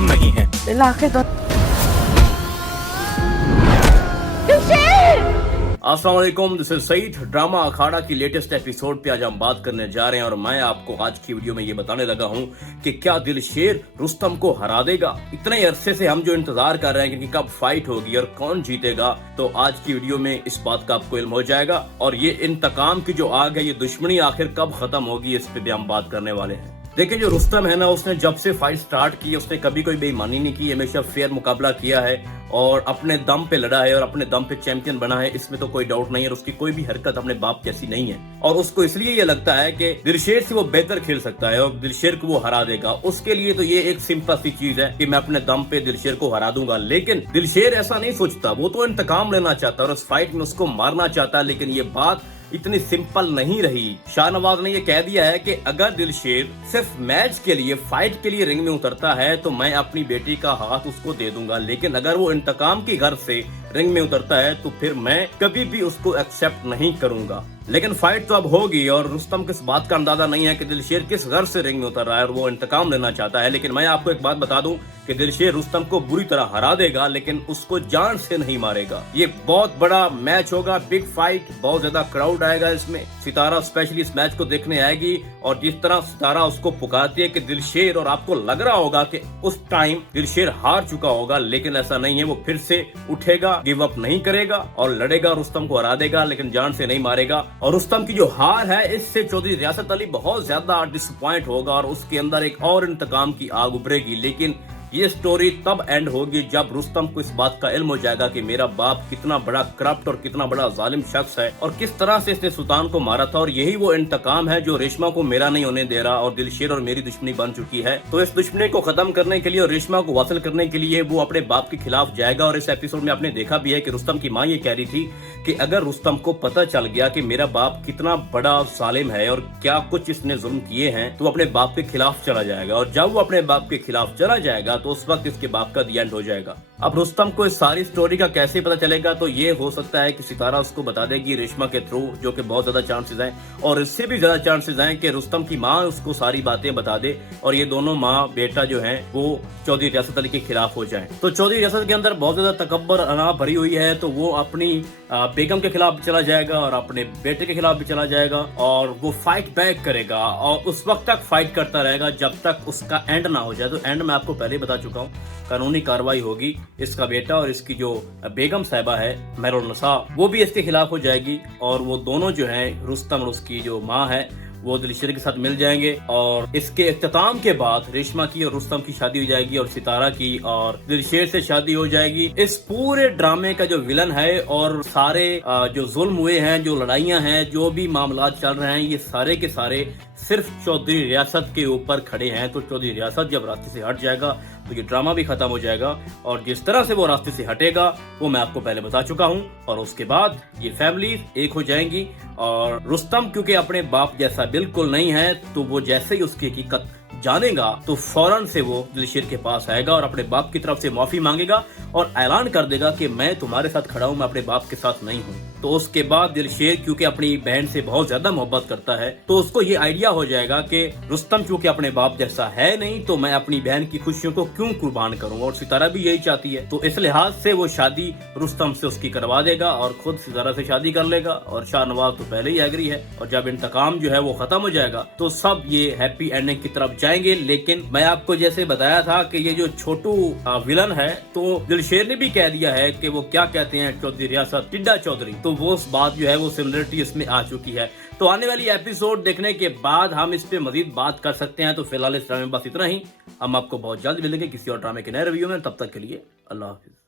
दम नहीं है। अस्सलाम वालेकुम, दिस इज सईद। ड्रामा अखाड़ा की लेटेस्ट एपिसोड पे आज हम बात करने जा रहे हैं और मैं आपको आज की वीडियो में ये बताने लगा हूँ कि क्या दिलशेर रुस्तम को हरा देगा। इतने अरसे से हम जो इंतजार कर रहे हैं कि कब फाइट होगी और कौन जीतेगा, तो आज की वीडियो में इस बात का आपको इल्म हो जाएगा। और ये इंतकाम की जो आग है, ये दुश्मनी आखिर कब खत्म होगी, इस पे भी हम बात करने वाले हैं। देखिए, जो रुस्तम है ना, उसने जब से फाइट स्टार्ट की उसने कभी कोई बेईमानी नहीं की, हमेशा फेयर मुकाबला किया है और अपने दम पे लड़ा है और अपने दम पे चैंपियन बना है, इसमें तो कोई डाउट नहीं है। उसकी कोई भी हरकत अपने बाप जैसी नहीं है और उसको इसलिए ये लगता है कि दिलशेर से वो बेहतर खेल सकता है और दिलशेर को वो हरा देगा। उसके लिए तो ये एक सिंपल सी चीज है कि मैं अपने दम पे दिलशेर को हरा दूंगा। लेकिन दिलशेर ऐसा नहीं सोचता, वो तो इंतकाम लेना चाहता है और उस फाइट में उसको मारना चाहता है। लेकिन ये बात इतनी सिंपल नहीं रही। शाहनवाज ने ये कह दिया है कि अगर दिलशेर सिर्फ मैच के लिए, फाइट के लिए रिंग में उतरता है तो मैं अपनी बेटी का हाथ उसको दे दूंगा, लेकिन अगर वो इंतकाम की घर से रिंग में उतरता है तो फिर मैं कभी भी उसको एक्सेप्ट नहीं करूंगा। लेकिन फाइट तो अब होगी और रुस्तम किस बात का अंदाजा नहीं है कि दिलशेर किस घर से रिंग में उतर रहा है और वो इंतकाम लेना चाहता है। लेकिन मैं आपको एक बात बता दूं कि दिलशेर रुस्तम को बुरी तरह हरा देगा, लेकिन उसको जान से नहीं मारेगा। ये बहुत बड़ा मैच होगा, बिग फाइट, बहुत ज्यादा क्राउड आएगा इसमें। सितारा स्पेशली इस मैच को देखने आएगी और जिस तरह सितारा उसको पुकारती है कि दिलशेर, और आपको लग रहा होगा कि उस टाइम दिलशेर हार चुका होगा, लेकिन ऐसा नहीं है। वो फिर से उठेगा, गिव अप नहीं करेगा और लड़ेगा, रुस्तम को हरा देगा, लेकिन जान से नहीं मारेगा। और रुस्तम की जो हार है, इससे चौधरी रियासत अली बहुत ज्यादा डिसअपॉइंट होगा और उसके अंदर एक और इंतकाम की आग उभरेगी। लेकिन ये स्टोरी तब एंड होगी जब रुस्तम को इस बात का इल्म हो जाएगा कि मेरा बाप कितना बड़ा करप्ट और कितना बड़ा जालिम शख्स है और किस तरह से इसने सुल्तान को मारा था। और यही वो इंतकाम है जो रेशमा को मेरा नहीं होने दे रहा और दिलशेर और मेरी दुश्मनी बन चुकी है। तो इस दुश्मनी को खत्म करने के लिए और रेशमा को वासल करने के लिए वो अपने बाप के खिलाफ जाएगा। और इस एपिसोड में आपने देखा भी है कि रुस्तम की माँ ये कह रही थी कि अगर रुस्तम को पता चल गया कि मेरा बाप कितना बड़ा जालिम है और क्या कुछ इसने जुल्म किए हैं, तो अपने बाप के खिलाफ चला जाएगा। और जब वो अपने बाप के खिलाफ चला जाएगा तो उस वक्त इसके बाप का दी एंड हो जाएगा। अब रुस्तम को इस सारी स्टोरी का कैसे पता चलेगा, तो ये हो सकता है कि सितारा उसको बता देगी रेशमा के थ्रू, जो कि बहुत ज्यादा चांसेस हैं। और इससे भी ज्यादा चांसेस हैं कि रुस्तम की माँ उसको सारी बातें बता दे और ये दोनों माँ बेटा जो हैं वो चौधरी रियासत अली के खिलाफ हो जाएं। तो चौधरी रियासत के अंदर बहुत ज्यादा तकब्बर अना भरी हुई है, तो वो अपनी बेगम के खिलाफ भी चला जाएगा और अपने बेटे के खिलाफ भी चला जाएगा और वो फाइट बैक करेगा और उस वक्त तक फाइट करता रहेगा जब तक उसका एंड ना हो जाए। तो एंड मैं आपको पहले ही बता चुका हूँ, कानूनी कार्रवाई होगी। इसका बेटा और इसकी जो बेगम साहिबा है मेहरुन्निसा, वो भी इसके खिलाफ हो जाएगी और वो दोनों जो हैं, रुस्तम और उसकी जो माँ है, वो दिलशेर के साथ मिल जाएंगे। और इसके इख्तिताम के बाद रेशमा की और रुस्तम की शादी हो जाएगी और सितारा की और दिलशेर से शादी हो जाएगी। इस पूरे ड्रामे का जो विलन है और सारे जो जुल्म हुए हैं, जो लड़ाइयां हैं, जो भी मामला चल रहे हैं, ये सारे के सारे सिर्फ चौधरी रियासत के ऊपर खड़े हैं। तो चौधरी रियासत जब रास्ते से हट जाएगा तो ये ड्रामा भी खत्म हो जाएगा। और जिस तरह से वो रास्ते से हटेगा वो मैं आपको पहले बता चुका हूँ। और उसके बाद ये फैमिली एक हो जाएंगी और रुस्तम क्योंकि अपने बाप जैसा बिल्कुल नहीं है, तो वो जैसे ही उसकी हकीकत जानेगा तो फौरन से वो दिलशेर के पास आएगा और अपने बाप की तरफ से माफी मांगेगा और ऐलान कर देगा कि मैं तुम्हारे साथ खड़ा हूँ, मैं अपने बाप के साथ नहीं हूँ। तो उसके बाद दिलशेर क्योंकि अपनी बहन से बहुत ज्यादा मोहब्बत करता है, तो उसको ये आइडिया हो जाएगा कि रुस्तम चूंकि अपने बाप जैसा है नहीं, तो मैं अपनी बहन की खुशियों को क्यों कुर्बान करूँ। और सितारा भी यही चाहती है, तो इस लिहाज से वो शादी रुस्तम से उसकी करवा देगा और खुद सितारा से शादी कर लेगा। और शाहनवाज तो पहले ही एग्री है और जब इंतकाम जो है वो खत्म हो जाएगा तो सब ये हैप्पी एंडिंग की तरफ जाएंगे। लेकिन मैं आपको जैसे बताया था कि ये जो छोटू विलन है, तो दिलशेर ने भी कह दिया है कि वो क्या कहते हैं चौधरी रियासत टिड्डा चौधरी, तो वो बात जो है वो सिमिलरिटी इसमें आ चुकी है। तो आने वाली एपिसोड देखने के बाद हम इस पे मजीद बात कर सकते हैं। तो फिलहाल इस ड्रामे में बस इतना ही। हम आपको बहुत जल्द मिलेंगे किसी और ड्रामे के नए रिव्यू में। तब तक के लिए अल्लाह हाफिज।